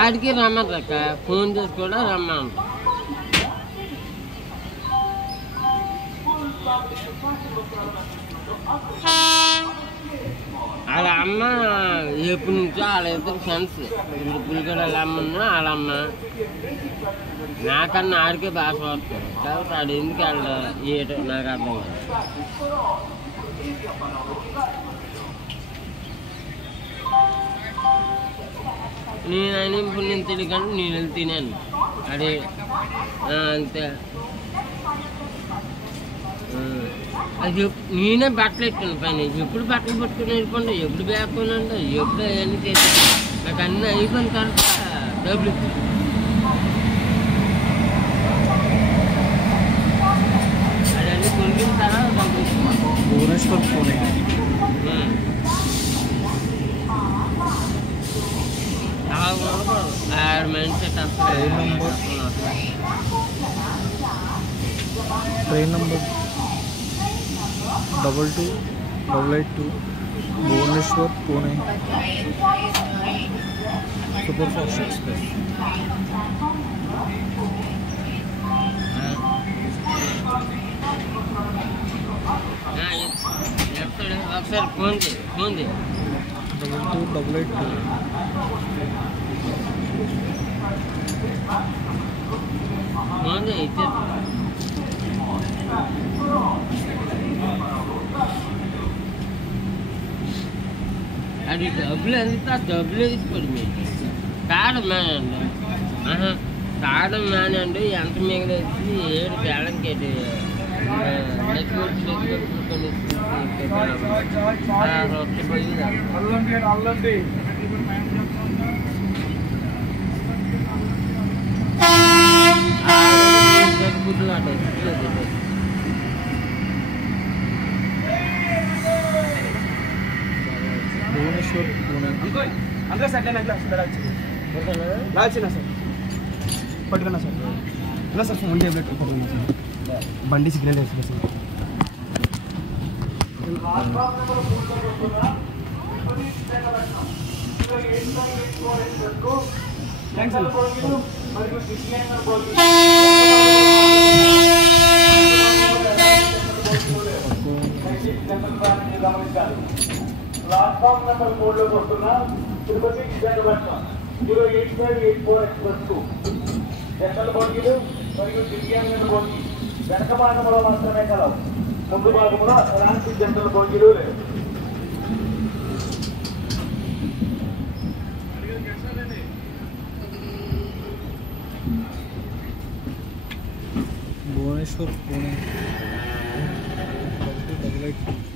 ఆడికి రమ్మన్నారక్క, ఫోన్ చేసి కూడా రమ్మన్నారు. వాళ్ళ అమ్మ ఎప్పటి నుంచో వాళ్ళ ఇద్దరు ఫ్రెండ్స్, పులిగడ వాళ్ళ అమ్మన్నా వాళ్ళమ్మ నాకన్నా ఆడికే బాగా చూస్తారు. కాబట్టి ఆడు ఎందుకు వాళ్ళు ఏటో నాకు అర్థం కాదు. నేను ఆయన ఇప్పుడు నేను తెలియకంటే నేను వెళ్ళి తినాను అదే అంతే. అది నేనే బట్టలు ఎట్టాను పైన, ఎప్పుడు బట్టలు పట్టుకుని వెళ్ళిపోండి, ఎప్పుడు బ్యాగ్ కొనండి, ఎప్పుడు అవన్నీ చేసి నాకు అన్నీ అయిపోయిన తర్వాత డబ్బులు అవన్నీ కొనిన తర్వాత డబ్బులు Bhubaneswar Pune train number 228882 Bhubaneswar Pune superfast express. Phone दे 228882 అది డబ్బులు ఎంత డబ్బులు తీసుకోండి మీకు కాడం మేనండి కాడం మేనండి ఎంత మిగిలేసి 7 పేలంకేటి भुवनेश्वर पुणे अंदर सर लाचिना सर पట్టుకున్నా సార్ ఇలా సార్ ఫోన్ టేబుల్ పట్టుకున్నా సార్ బండి సిగ్నల్ వేస్తుంది సార్ प्लाटफॉर्म नंबर 4 లో వస్తున్నా తిరుపతి విజయనగరం 08584 ఎక్స్‌ప్రెస్ 2 జనరల్ బోగీలు మరియు దివ్యాంగుల బోగీ వెనక భాగంలో మాత్రమే కలవు, ముందు భాగంలో ఎలాంటి జనరల్ బోగీలు లేవు. भुवनेश्वर पुणे 2288